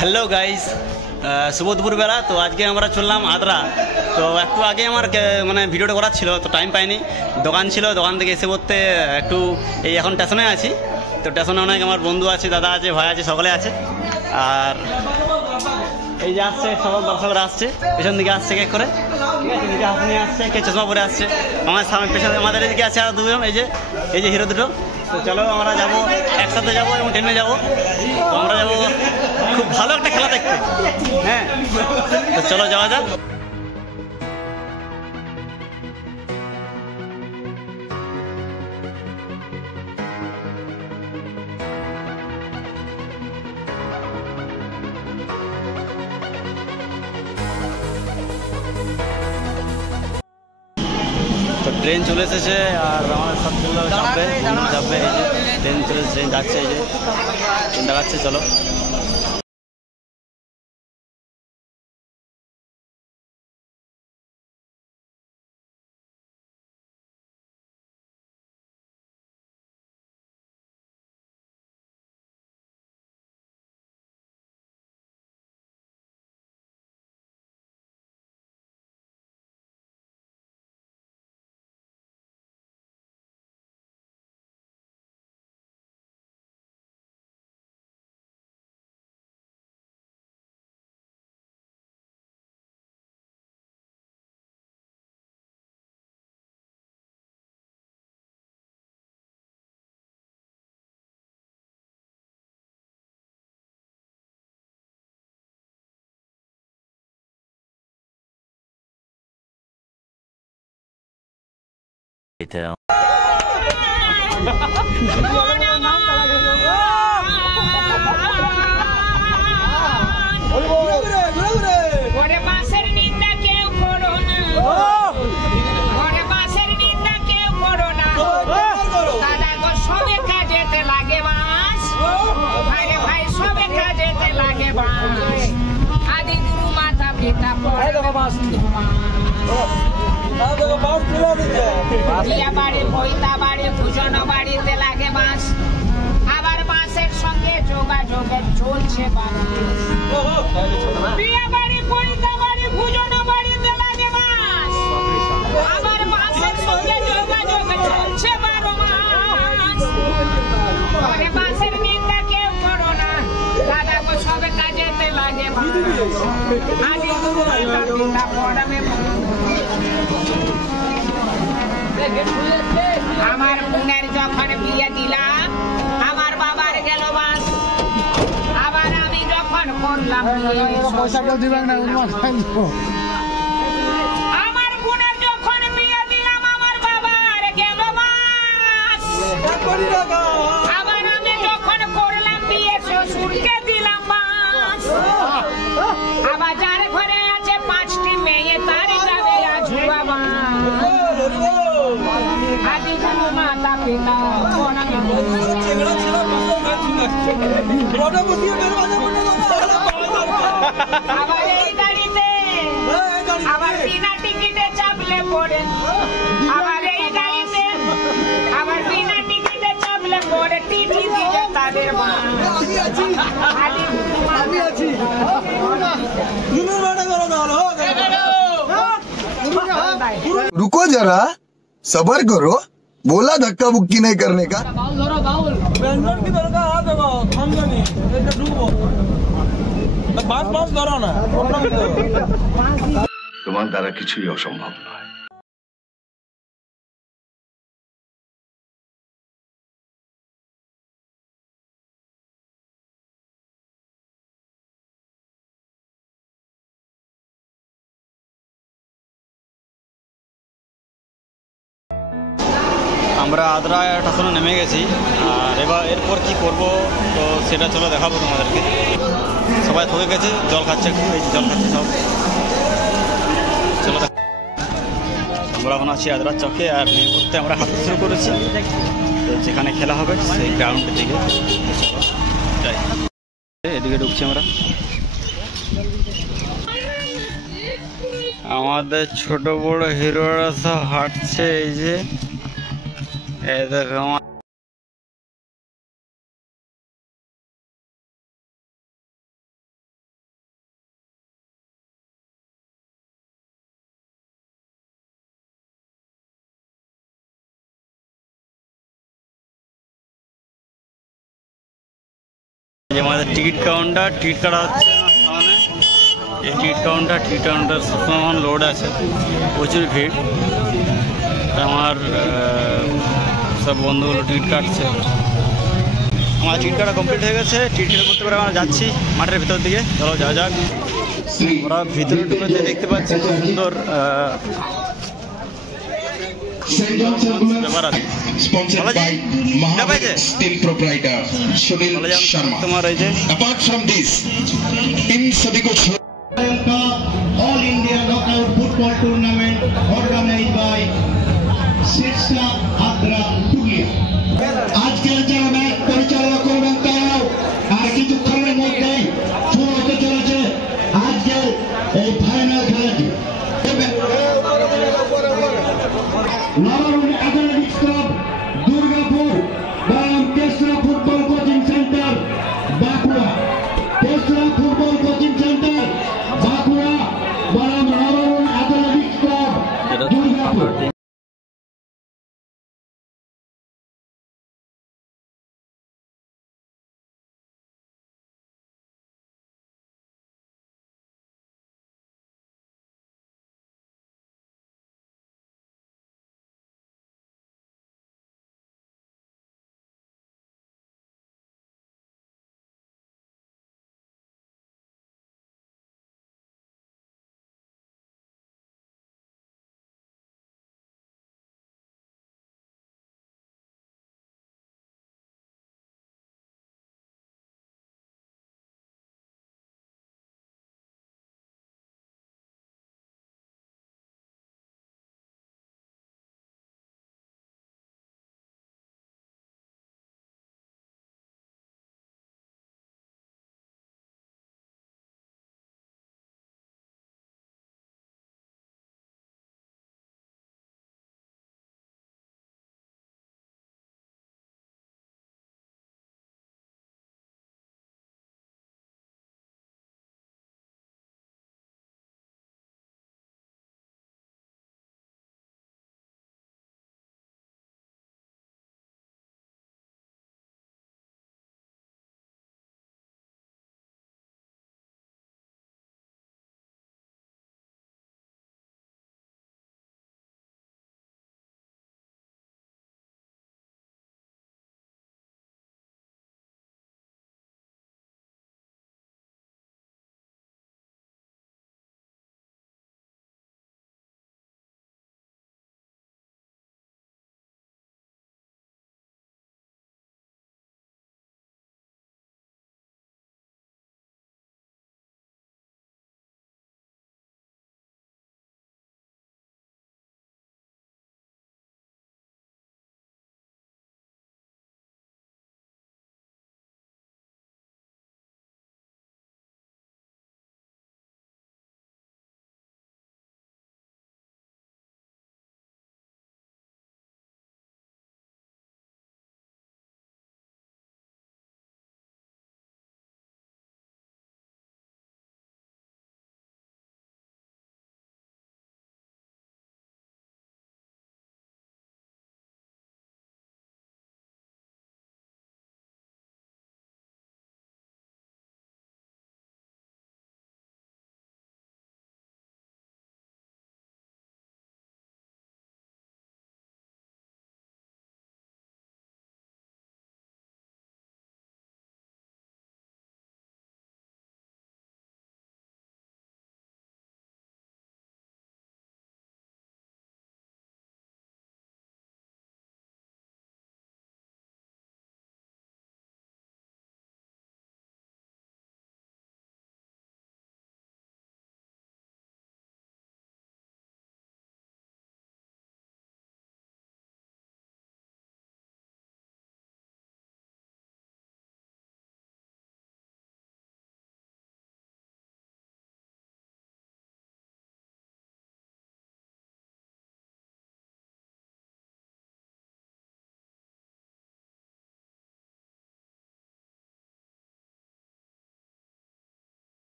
Hello guys, শুভ দুপুরবেলা। তো আজকে আমরা চললাম আদ্রা। তো একটু আগে আমার মানে ভিডিওটা করার ছিল, তো টাইম পাইনি। দোকান ছিল, দোকান থেকে এসে পড়তে একটু এই এখন স্টেশনে আছি। তো স্টেশনে অনেক আমার বন্ধু আছে, দাদা আছে, ভাই আছে, সকলে আছে। আর এই যে আসছে সব দর্শকরা আসছে, পেছন দিকে আসছে কেক করে, ঠিক আছে, দিকে হাতে নিয়ে আসছে, কে চশমা পরে আসছে। আমার সামনে পেছনে আমাদের এদিকে আছে আর দুজন, এই যে হিরো দুটো। তো চলো আমরা যাবো, একসাথে যাবো এবং ট্রেনে যাবো। তো আমরা যাবো খুব ভালো একটা খেলা দেখতে। হ্যাঁ, তো চলো যাওয়া যাক। তো ট্রেন চলে এসেছে আর আমাদের সবগুলো চাপবে, এই যে ট্রেন চলে এসেছে, ট্রেন যাচ্ছে, এই যে ট্রেন দেখাচ্ছে। চলো এটা বাড়িতে লাগে বাঁশ, আবার বাঁশের সঙ্গে যোগাযোগের চলছে বিয়ে বাড়ি, পৈতা বাড়ি, ভুজন বাড়িতে লাগে বাঁশ, আবার বাঁশের সঙ্গে যোগাযোগ চলছে 12 মাস। ঘরে বাঁশের নিন্দা কেউ করো না, দাদা গো সবে কাজেতে লাগে বাঁশ। আদি গুরু মাতা পিতা পড়াবে আমার বোনের যখন বিয়ে দিলাম, আমার বাবার গেল বাস। আবার আমি যখন করলাম আমার বোনের যখন বিয়ে দিলাম, আমার বাবার গেল বাস। আবার আমি যখন করলাম বিয়ে, শ্বশুরকে দিলাম বাস। আবার যার ঘরে আছে 5টি মেয়ে, তার যাবে আজুয়া বাস। আদি গুরু মাতা পিতা আবার এই গাড়িতে আবার বিনা টিকিটে চাপলে পড়ে, আবার এই গাড়িতে আবার বিনা টিকিটে চাপলে পড়ে টিটি দিয়ে তাদের মা। আদি গুরু रुको जरा, सबर करो, बोला धक्का बुक्की नहीं करने का। তোমার দ্বারা কিছুই অসম্ভব নয়। আমরা আদ্রা স্টেশনে নেমে গেছি, আর এরপর কি করব তো সেটা চলো দেখাবো তোমাদেরকে। সবাই থকে গেছে, জল খাচ্ছে, এই জল খাচ্ছে সব। চলো আমরা এখন আছি আদ্রার চকে, আর এই মুহূর্তে আমরা হাঁটতে শুরু করেছি তো যেখানে খেলা হবে সেই গ্রাউন্ডের দিকে। যাই, এদিকে ঢুকছি আমরা। আমাদের ছোট বড় হিরোরা সব হাঁটছে, এই যে দেখো। যে আমাদের টিকিট কাটা হচ্ছে সামনে। এই টিকিট কাউন্টার সবসময় লোড আছে, প্রচুর ভিড়। আমার সব বন্ধুগুলো টিকিট কাটছে। আমার টিকিট কাটা কমপ্লিট হয়ে গেছে। টিকিট কেটে করতে পারে আমরা যাচ্ছি মাঠের ভিতর দিকে। চলো যাওয়া যাক। ওরা ভিতরে ঢুকে দেখতে পাচ্ছি খুব সুন্দর ব্যাপার আছে। Sponsored by Mahavir Steel Proprietor Sunil Sharma. তোমার এই যে Apart from this, इन सभी को का all India knockout football tournament organized by Shiksha Adra Purulia. আজকের যে ম্যাচ পরিচালনা করবেন তারাও আর কিছুক্ষণের মধ্যেই শুরু হতে চলেছে আজকের এই ফাইনাল খেলাটি। নবরুণ অ্যাথলেটিক্স ক্লাব দুর্গাপুর বনাম তেসরা ফুটবল কোচিং সেন্টার বাঁকুড়া। তেসরা ফুটবল কোচিং সেন্টার বাঁকুড়া বনাম নবরুণ অ্যাথলেটিক্স ক্লাব দুর্গাপুর।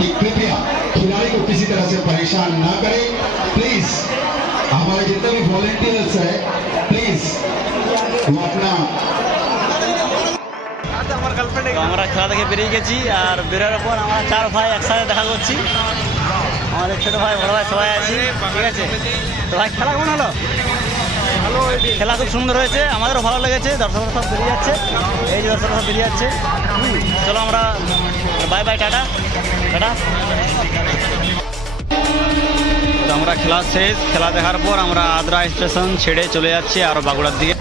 कि कृपया खिलाड़ी को किसी तरह से परेशान ना करें। प्लीज हमारे जितने भी वॉलेंटियर्स है प्लीज वो अपना তো আমরা খেলা থেকে বেরিয়ে গেছি, আর বেরোর পর আমরা 4 ভাই একসাথে দেখা করছি। আমাদের ছোটো ভাই বড় ভাই সবাই আছি, ঠিক আছে। তো ভাই খেলা কেমন হলো? খেলা খুব সুন্দর হয়েছে, আমাদেরও ভালো লেগেছে। দর্শকরা সব বেরিয়ে যাচ্ছে, এই যে দর্শকরা সব বেরিয়ে যাচ্ছে। চলো আমরা বাই বাই, টাটা টাটা। তো আমরা খেলা শেষ, খেলা দেখার পর আমরা আদ্রা স্টেশন ছেড়ে চলে যাচ্ছি আরও বাগুড়ার দিকে।